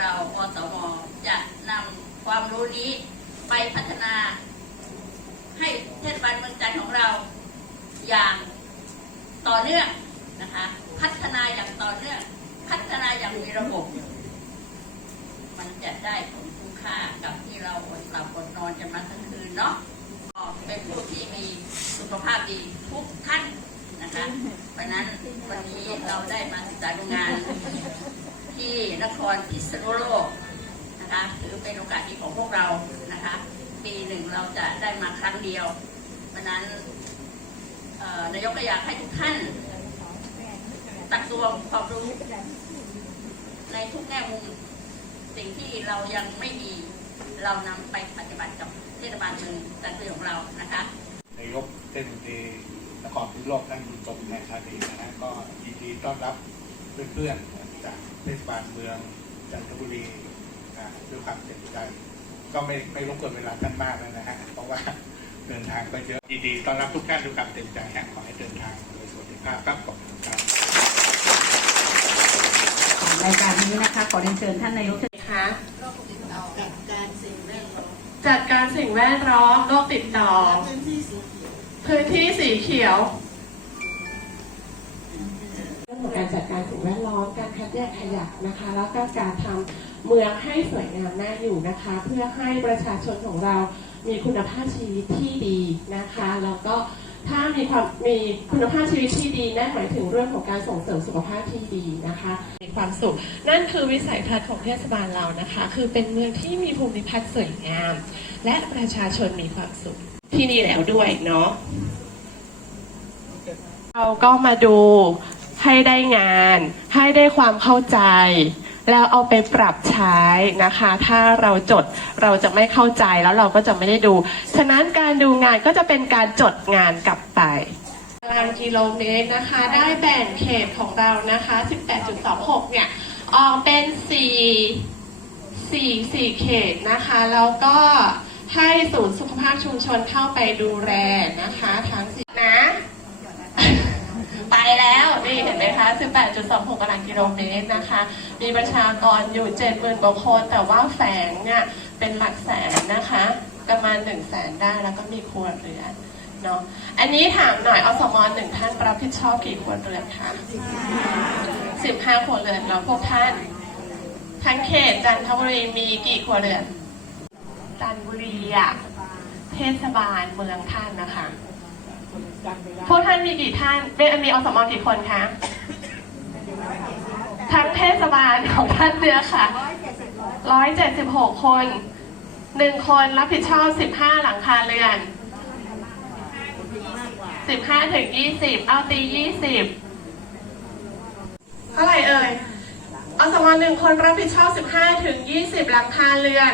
เราป.สม.จะนำความรู้นี้ไปพัฒนา ให้เทศบาลเมืองจันทร์ของเราอย่างต่อเนื่องนะคะ พัฒนาอย่างต่อเนื่อง พัฒนาอย่างมีระบบ มันจะได้ผลคุ้มค่ากับที่เราอดหลับอดนอนกันมาทั้งคืนเนาะเป็นผู้ที่มีสุขภาพดีทุกท่านนะคะ เพราะฉะนั้นวันนี้เราได้มาศึกษาดูงาน ที่นครพิษณุโลกนะคะถือเป็นโอกาสดีของพวกเรานะคะ ปีหนึ่งเราจะได้มาครั้งเดียวเพราะนั้นนายกก็อยากให้ทุกท่าน ตักตวงความรู้ ในทุกแง่มุมสิ่งที่เรายังไม่มีเรานำไปปฏิบัติกับเทศบาลเมืองจันทร์ของเรานะคะนายกเทศมนตรีนครพิษณุโลกท่านบุญสมแห่งชาตินะฮะก็ยินดีต้อนรับ เพื่อนๆจากเทศบาลเมืองจันทบุรีอ่าด้วยความเต็มใจ ก็ไม่ไม่รบกวนเวลาท่านมากแล้วนะฮะเพราะว่าเดินทางไปเยอะยินดีต้อนรับทุกท่านด้วยความเต็มใจฮะขอให้เดินทางโดยสวัสดิภาพครับขอบคุณครับของรายการนี้นะคะขอเรียนเชิญท่านนายกคะจัดการสิ่งแวดล้อมจัดการสิ่งแวดล้อมโรคติดต่อพื้นที่สีเขียวพื้นที่สีเขียวเรื่องของ การจัดการสิ่งแวดล้อม การคัดแยกขยะนะคะ แล้วก็การทำเมืองให้สวยงามน่าอยู่นะคะ เพื่อให้ประชาชนของเรามีคุณภาพชีวิตที่ดีนะคะ แล้วก็ถ้ามีความมีคุณภาพชีวิตที่ดีนั่นหมายถึงเรื่องของการส่งเสริมสุขภาพที่ดีนะคะ มีความสุข นั่นคือวิสัยทัศน์ของเทศบาลเรานะคะ คือเป็นเมืองที่มีภูมิทัศน์สวยงาม และประชาชนมีความสุขที่นี่แล้วด้วยเนาะเราก็มาดู ให้ได้งาน ให้ได้ความเข้าใจ แล้วเอาไปปรับใช้นะคะ ถ้าเราจดเราจะไม่เข้าใจแล้วเราก็จะไม่ได้ดู ฉะนั้นการดูงานก็จะเป็นการจดงานกลับไปตารางกิโลเมตรนะคะ ได้แบ่งเขตของเรานะคะ 18.26 เนี่ย ออกเป็น 4 4 4 เขตนะคะ แล้วก็ให้ศูนย์สุขภาพชุมชนเข้าไปดูแลนะคะ ทั้งสินะ แล้วนี่เห็นไหมคะ 18.26ตารางกิโลเมตรนะคะ มีประชากรอยู่ 70,000กว่าคน แต่ว่าแฝงเนี่ยเป็นหลักแสนนะคะ ประมาณ 1 0 0 0 0แสนได้แล้วก็มีครัวเรือนเนาะอันนี้ถามหน่อยอสมหนึ่งท่านรับผิดชอบกี่ครัวเรือนคะ15ครัวเรือนแล้วพวกท่านทั้งเขตจันทบุรีมีกี่ครัวเรือนจันทบุรีอะเทศบาลเมืองท่านนะคะ พวกท่านมีกี่ท่านเป็นมีอสมกี่คนคะทั้งเทศบาลของท่านเนี่ยค่ะร้อยเจ็ดสิบหกคนหนึ่งคนรับผิดชอบสิบห้าหลังคาเรือนสิบห้าถึงยี่สิบเอาตียี่สิบเท่าไหร่เอ่ยอสมหนึ่งคนรับผิดชอบสิบห้าถึงยี่สิบหลังคาเรือน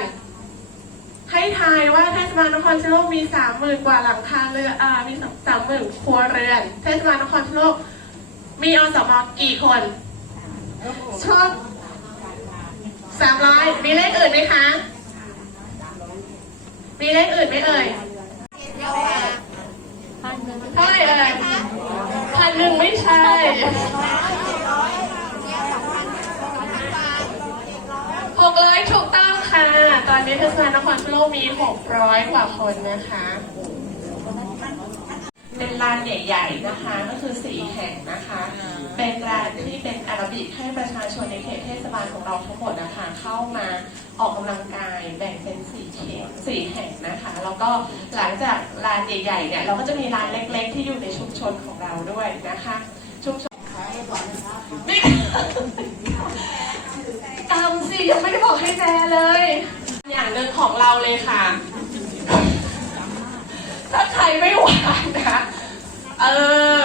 ให้ทายว่าเทศบาลนครชิโลกมีสามหมื่นกว่าหลังคาเรือนอ่ามีสามหมื่นครัวเรือน เทศบาลนครชิโลกมีอสมกี่คน ชอบสามร้อยมีเลขอื่นไหมคะ มีเลขอื่นไหมเอ่ยเท่าไหร่เอ่ยพันหนึ่งไม่ใช่หกร้อยถูก ต้องค่ะตอนนี้เทศบาลนครพิโลกมีหกร้อยกว่าคนนะคะ เป็นลานใหญ่ๆนะคะ ก็คือสี่แห่งนะคะ เป็นลานที่เป็นอาราบิกให้ประชาชนในเขตเทศบาลของเราทั้งหมดนะคะเข้ามาออกกำลังกายแบ่งเป็นสี่เขตสี่แห่งนะคะ แล้วก็หลังจากลานใหญ่ๆเนี่ยเราก็จะมีลานเล็กๆ ที่อยู่ในชุมชนของเราด้วยนะคะ ชุมชนไม่ตามสิ ยังไม่ได้บอกให้แม่เลย อย่างหนึ่งของเราเลยค่ะ ถ้าใครไม่หวานนะเออ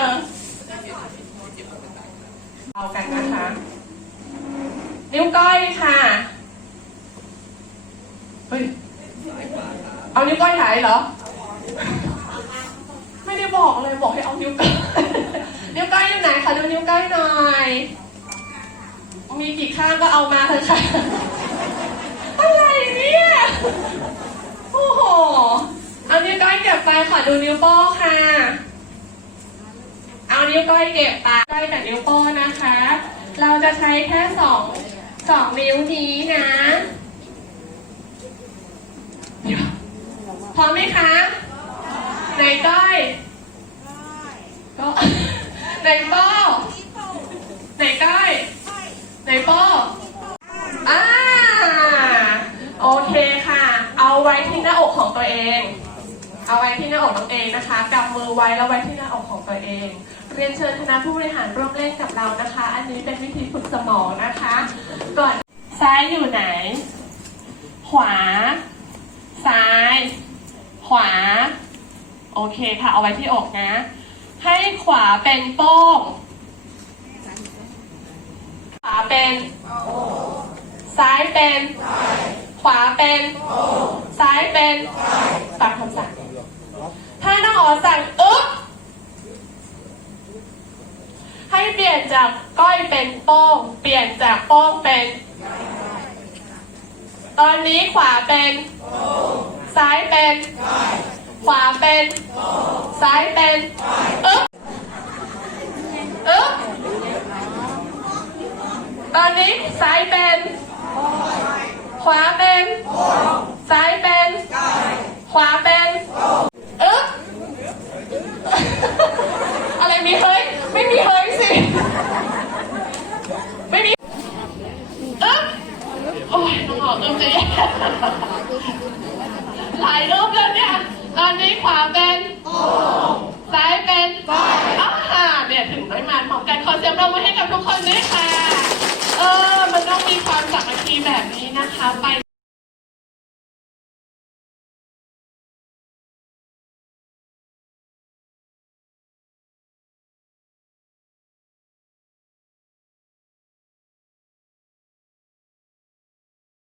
เอากันนะคะ นิ้วก้อยค่ะเฮ้ยเอานิ้วก้อยถ่ายเหรอ ไม่ได้บอกเลยบอกให้เอานิ้วก้อยนิ้วก้อยอยู่ไหนคะดูนิ้วก้อยหน่อย มีกี่ข้างก็เอามาเถอะค่ะ อะไรเนี่ย โอ้โห เอานิ้วก้อยเก็บไปขอดูนิ้วโป้งค่ะ เอานิ้วก้อยเก็บไปก้อยกับนิ้วโป้งนะคะ เราจะใช้แค่สองสองนิ้วนี้นะพร้อมไหมคะในก้อยก็ไหนโป้ง ไว้ที่หน้าอกน้องเองนะคะกำมือไว้แล้วไว้ที่หน้าอกของตัวเอง เรียนเชิญคณะผู้บริหารร่วมเล่นกับเรานะคะ อันนี้เป็นวิธีฝึกสมองนะคะ ก่อนซ้ายอยู่ไหน ขวา ซ้าย ขวา โอเคค่ะ เอาไว้ที่อกนะ ให้ขวาเป็นโป้ง ขวาเป็น ซ้ายเป็น ขวาเป็น ซ้ายเป็นตามคำสั่ง น้องอ๋อสั่งอึ๊บให้เปลี่ยนจากก้อยเป็นโป้ง เปลี่ยนจากโป้งเป็น ตอนนี้ขวาเป็น ซ้ายเป็น ขวาเป็น ซ้ายเป็นอึ๊บอึ๊บตอนนี้ซ้ายเป็น ขวาเป็น ซ้ายเป็น ขวาเป็นอึ๊บ อะไรมีเฮ้ย ไม่มีเฮ้ยสิ ไม่มีอึ๊บ โอ้ยน้องหอมอึ๊บจะแย่หลายรูปแล้วเนี่ย ตอนนี้ขวาเป็นซ้ายเป็นอ่าเนี่ยถึงได้มาพร้อมกันขอเสียงปรบมือให้กับทุกคนด้วยค่ะ เออ มันต้องมีความสามัคคีแบบนี้นะคะไป